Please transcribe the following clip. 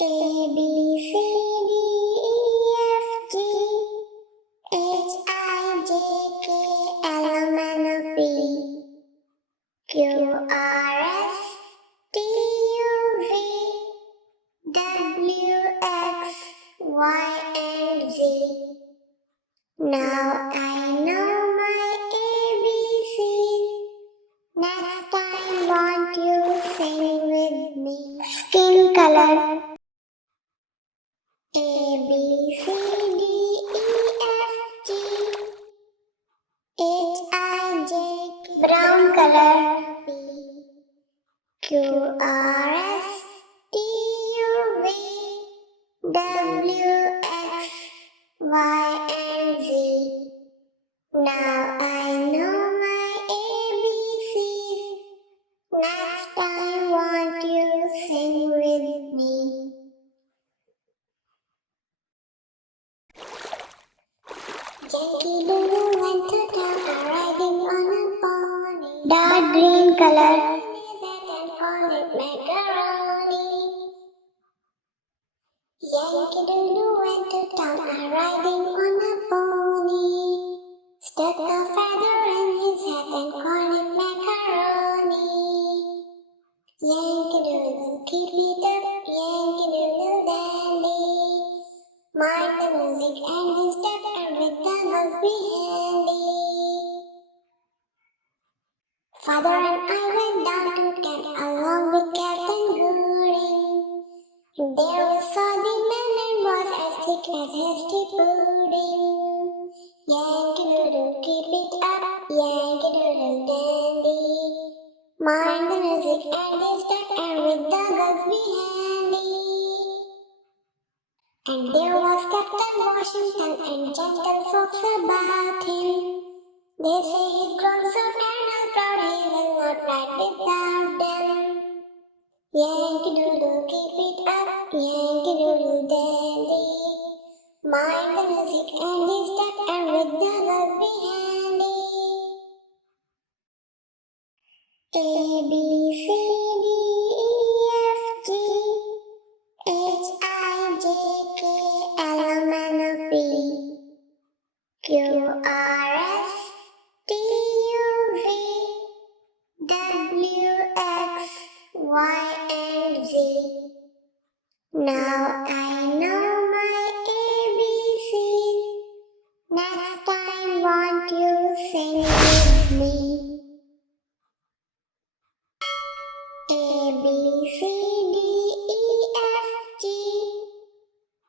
A, B, C, D, E, F, G, H, I, J, K, L, M, N, O, P, Q, R, S, T, U, V, W, X, Y, and Z. Now I know my ABCs. Next time, won't you sing with me? Skin color. A, B, C, D, E, F, G, H, I, J, K, brown color. P, Q, R, S, T, U, V, W, X, Y, and Z. Now I know my ABCs. Next time, won't you sing with me? Yankee Doodle went to town, riding on a pony. Dark green color. And called it macaroni. Yankee Doodle went to town, riding on a pony. Stuck a feather in his hat and called it macaroni. Yankee Doodle, keep it up, Yankee Doodle dandy. Mind the music and the step, and with the must be handy. Father and I went down to camp along with Captain Gooding. There we saw the men and boys as thick as hasty pudding. Yankee Doodle, keep it up, Yankee Doodle dandy. Mind the music and the step, and with the guns be handy. And there was Captain Washington and gentle folks about him. They say he's grown so eternal proud he will not ride without them. Yankee Doodle, keep it up, Yankee Doodle dandy. Mind the music and the step, and with the girls be handy. A, B, C, D, E, F, G, H, I, J, K, L, M, N, O, P, Q, R, S, T, U, V, W, X, Y, and Z. Now I know